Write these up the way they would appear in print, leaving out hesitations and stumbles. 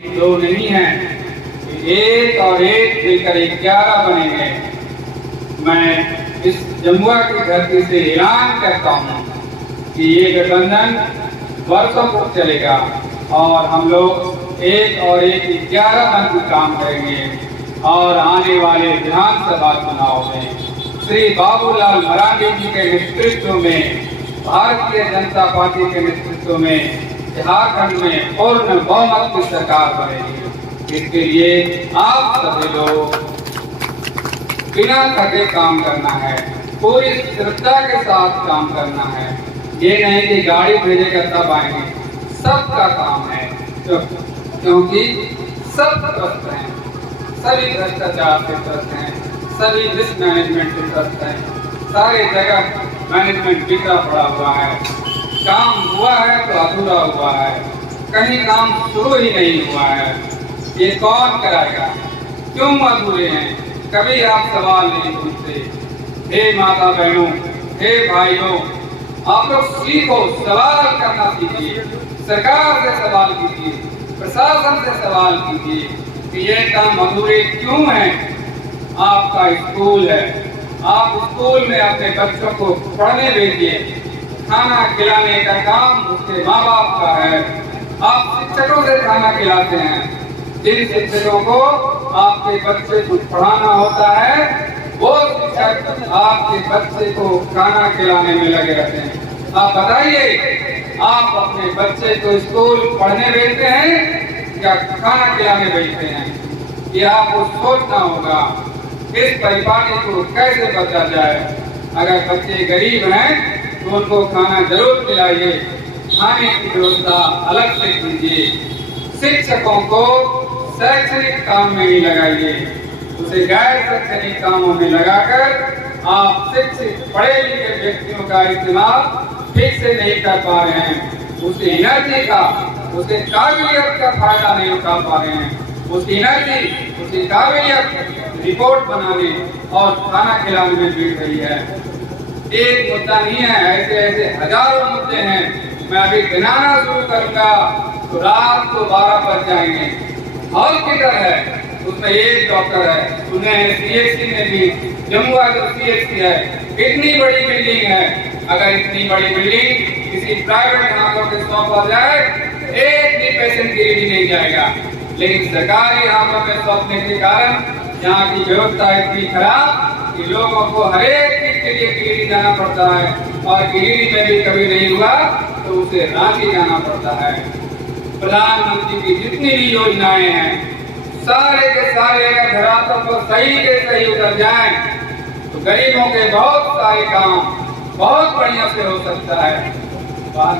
दो नहीं है, एक और एक मिलकर 11 बनेंगे। मैं इस जमुआ की धरती से ऐलान करता हूँ कि ये गठबंधन वर्षों तक चलेगा और हम लोग एक और एक 11 बनकर काम करेंगे। और आने वाले विधानसभा चुनाव में श्री बाबूलाल मरांडी जी के नेतृत्व में, भारतीय जनता पार्टी के नेतृत्व में झारखंड में पूर्ण बहुमत की सरकार बनेगी। इसके लिए आप सभी लोग बिना थके काम करना है, पूरी श्रद्धा के साथ काम करना है। ये नहीं कि गाड़ी भेजेगा तब आएंगे, सबका काम है क्योंकि सब त्रस्त हैं, सभी भ्रष्टाचार से त्रस्त हैं, सभी मिसमैनेजमेंट से त्रस्त हैं, सारे जगह मैनेजमेंट बिखरा पड़ा हुआ है। काम हुआ है तो अधूरा हुआ है, कहीं काम शुरू ही नहीं हुआ है। ये कौन कराएगा? क्यों अधूरे हैं? कभी आप सवाल नहीं पूछते। हे माता बहनों, हे भाइयों, आप लोग सीखो, सवाल करना सीखिए, सरकार से सवाल कीजिए, प्रशासन से सवाल कीजिए कि ये काम अधूरे क्यों हैं। आपका स्कूल है, आप स्कूल में अपने बच्चों को पढ़ने भेजिए, खाना खिलाने का काम उसके माँ बाप का है। आप शिक्षकों से खाना खिलाते हैं, जिन शिक्षकों को आपके बच्चे को पढ़ाना होता है वो शिक्षक आपके बच्चे को खाना खिलाने में लगे रहते हैं। आप बताइए, आप अपने बच्चे को स्कूल पढ़ने भेजते हैं या खाना खिलाने भेजते हैं? ये आपको सोचना होगा, इस परिपाटी को कैसे बचा जाए। अगर बच्चे गरीब हैं तो उनको खाना जरूर खिलाइए, खाने की व्यवस्था अलग से कीजिए। शिक्षकों को शैक्षणिक काम में ही लगाइए, उसे गैर शैक्षणिक कामों में लगाकर आप शिक्षित पढ़े लिखे व्यक्तियों का इस्तेमाल ठीक से नहीं कर पा रहे हैं। उसकी एनर्जी का, उसके काबिलियत का फायदा नहीं उठा पा रहे हैं। उसकी एनर्जी, उसकी काबिलियत रिपोर्ट बनाने और खाना खिलाने में बीत रही है। एक मुद्दा नहीं है, ऐसे ऐसे हजारों मुद्दे हैं। मैं अभी गिनाना शुरू करूंगा तो रात को 12 बज जाएंगे। हॉस्पिटल है, उसमें एक डॉक्टर है, उन्हें सीएचसी में भी, जमुआ जो सीएचसी है, इतनी बड़ी बिल्डिंग है। अगर इतनी बड़ी बिल्डिंग किसी प्राइवेट हाथों के सौंपा जाए, एक भी पेशेंट गिरिडीह नहीं जाएगा। लेकिन सरकारी हाथों में सौंपने के कारण यहाँ की व्यवस्था इतनी खराब कि लोगों को हर एक चीज के लिए गिरिडीह जाना पड़ता है, और गिरिडीह में भी कभी नहीं हुआ तो उसे रांची जाना पड़ता है। प्रधानमंत्री की जितनी भी योजनाएं हैं, सारे के सारे अगर धरातल पर सही के सही उतर जाएं तो गरीबों के बहुत सारे काम बहुत बढ़िया से हो सकता है।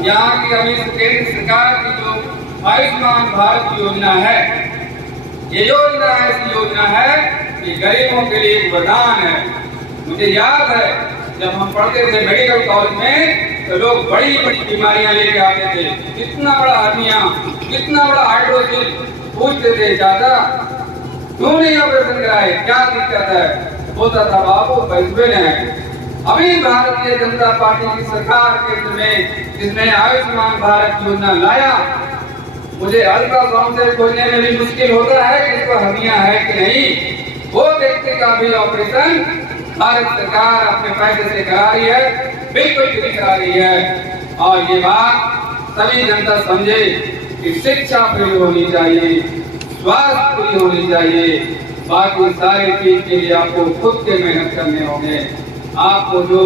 यहाँ की अभी केंद्र सरकार की जो आयुष्मान भारत योजना है, ये योजना ऐसी योजना है कि गरीबों के लिए एक वरदान है। मुझे याद है जब हम पढ़ते थे मेडिकल कॉलेज में तो लोग बड़ी बड़ी बीमारियां लेके आते थे, कितना बड़ा हर्निया, कितना बड़ा हाइड्रोसिल, पूछते थे चाचा क्यों नहीं ऑपरेशन कराए, क्या दिक्कत है? बोलता था बाबू पैसे हैं। अभी भारतीय जनता पार्टी की सरकार केंद्र में जिसने आयुष्मान भारत योजना लाया, मुझे अल्ट्रासाउंड से खोजने में भी मुश्किल होता है कि इसको हर्निया है कि नहीं। वो व्यक्ति का भी ऑपरेशन भारत सरकार अपने पैसे से करा रही है, बिल्कुल फ्री करा रही है। और ये बात सभी जनता समझे कि शिक्षा फ्री होनी चाहिए, स्वास्थ्य फ्री होनी चाहिए, बाकी सारी चीज के लिए आपको खुद के मेहनत करने होंगे। आपको जो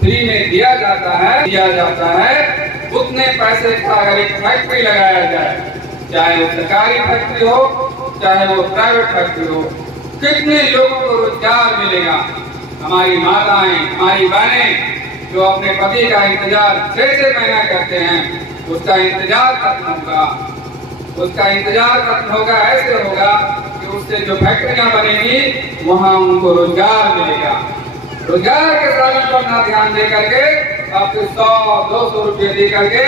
फ्री में दिया जाता है उतने पैसे का अगर एक फैक्ट्री लगाया जाए, चाहे वो सरकारी फैक्ट्री हो चाहे वो प्राइवेट फैक्ट्री हो, कितने लोगों को रोजगार मिलेगा। हमारी माताएं, हमारी बहनें जो अपने पति का इंतजार 6 महीना करते हैं, उसका इंतजार खत्म होगा। उसका इंतजार खत्म होगा, ऐसे होगा कि उससे जो फैक्ट्रियां बनेंगी वहां उनको रोजगार मिलेगा। रोजगार के साधन पर ना ध्यान दे करके आपके 100-200 रुपये दे करके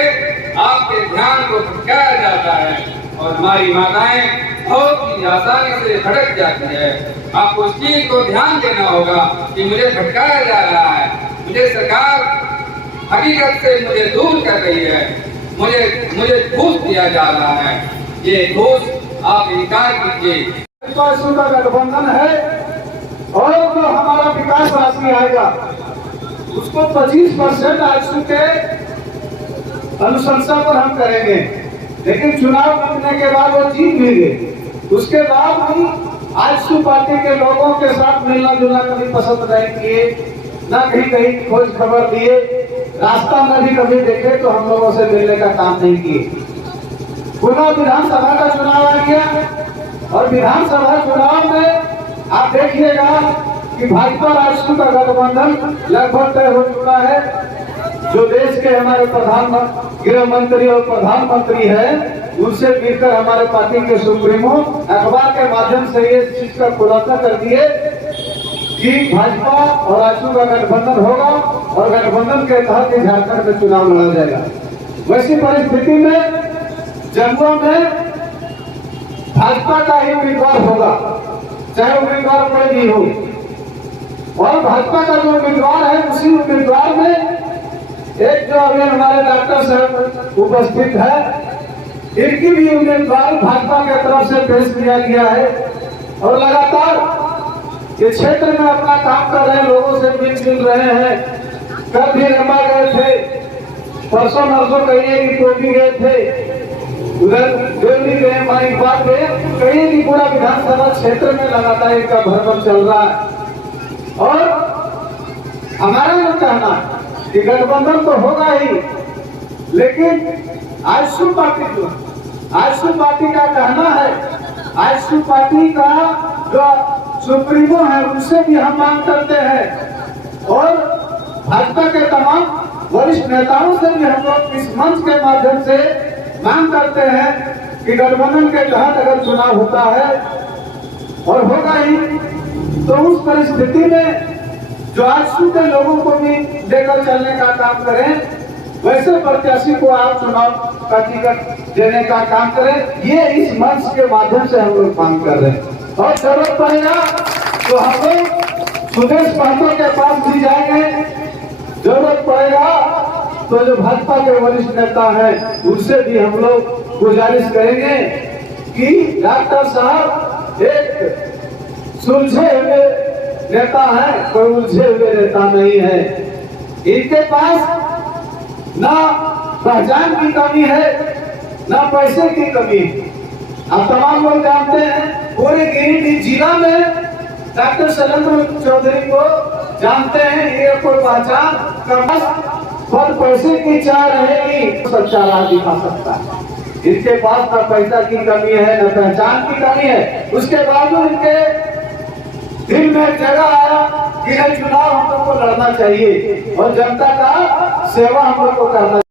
आपके ध्यान को भटकाया जाता है और हमारी माताएं बहुत ही आसानी से भटक जाती है। आपको इस चीज को ध्यान देना होगा कि मुझे भटकाया जा रहा है, मुझे सरकार हकीकत से मुझे दूर कर रही है, मुझे घूस दिया जा रहा है। ये घूस आप इनकार कीजिए। आजसू का गठबंधन है और जो हमारा विकास राशि आएगा उसको 25% आजसू के अनुशंसा पर हम करेंगे, लेकिन चुनाव जीतने के बाद वो जीत भी गए, उसके बाद भी आजसू पार्टी के लोगों के साथ मिलना जुलना कभी पसंद नहीं किए, न कहीं खोज खबर दिए, रास्ता में भी कभी देखे तो हम लोगों से मिलने का काम नहीं किए। पुनः विधानसभा का चुनाव आ गया और विधानसभा चुनाव में आप देखिएगा कि भाजपा राजसू का गठबंधन लगभग तय हो चुका है। जो देश के हमारे गृह मंत्री और प्रधानमंत्री है उनसे मिलकर हमारे पार्टी के सुप्रीमो अखबार के माध्यम से ये चीज का खुलासा कर दिए कि भाजपा और राजसू का गठबंधन होगा और गठबंधन के तहत झारखंड में चुनाव लड़ा जाएगा। वैसी परिस्थिति में जमुआ में भाजपा का ही उम्मीदवार होगा, चाहे उम्मीदवार कोई भी हो, और भाजपा का जो उम्मीदवार है उसी उम्मीदवार में एक जो अभी हमारे डॉक्टर साहब उपस्थित है, इनकी भी उम्मीदवार भाजपा के तरफ से पेश किया गया है और लगातार ये क्षेत्र में अपना काम कर रहे हैं, लोगों से मिल रहे हैं। कल भी रमा गए थे, परसों नरसों कहिए कि टोपी गए थे, उधर देवरी गए, माइकबाग गए, कहीं भी पूरा विधानसभा क्षेत्र में लगातार इनका भ्रमण चल रहा है। और हमारा जो कहना कि गठबंधन तो होगा ही, लेकिन आजसू पार्टी का कहना है, आजसू पार्टी का जो सुप्रीमो है उनसे भी हम मांग करते हैं और भाजपा के तमाम वरिष्ठ नेताओं से भी हम लोग इस मंच के माध्यम से मांग करते हैं कि गठबंधन के तहत अगर चुनाव होता है और होगा ही, तो उस परिस्थिति में जो आजसू के लोगों को भी लेकर चलने का काम करें, वैसे प्रत्याशी को आप चुनाव का टिकट देने का काम करें। ये इस मंच के माध्यम से हम लोग मांग कर रहे हैं। और जरूरत पड़ेगा तो हम लोग सुदेश महतो के पास भी जाएंगे, जरूरत पड़ेगा तो जो भाजपा के वरिष्ठ नेता हैं उनसे भी हम लोग गुजारिश करेंगे कि डॉक्टर साहब एक सुलझे हुए नेता है, कोई उलझे हुए नेता नहीं है। इनके पास ना पहचान की कमी है, ना पैसे की कमी है। आप तमाम लोग जानते हैं पूरे गिरिडीह जिला में डॉक्टर शैलेंद्र चौधरी को जानते हैं, ये कोई पहचान पर पैसे की चाह रहेगी सच्चा राह दिखा सकता है। इनके पास ना पैसा की कमी है, ना पहचान की कमी है, उसके बावजूद इनके दिल में जगह आया कि चुनाव हम लोग को लड़ना चाहिए और जनता का सेवा हम लोग को करना चाहिए।